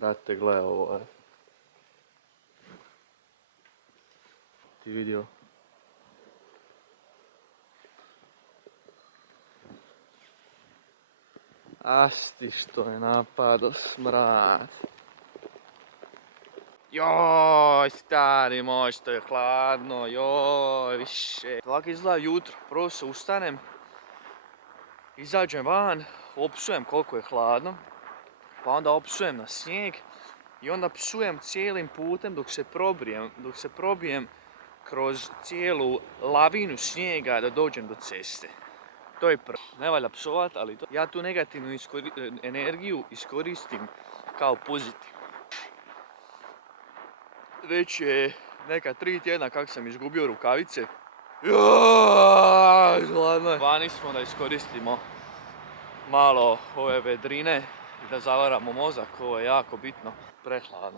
Brate, gle ovo je. Ti vidio? Asti što je napado smrad. Joj, stari moj, što je hladno, joj, više. Ovako izgleda jutro, prvo se ustanem, izađem van, opsujem koliko je hladno, pa onda opsujem na snijeg i onda psujem cijelim putem dok se probijem kroz cijelu lavinu snijega da dođem do ceste. To je prvo. Ne valja psovat, ali ja tu negativnu energiju iskoristim kao pozitivnu. Već je neka 3 tjedna kako sam izgubio rukavice. Hladno je. Vani smo da iskoristimo malo ove vedrine i da zavaramo mozak, ovo je jako bitno. Prehladno.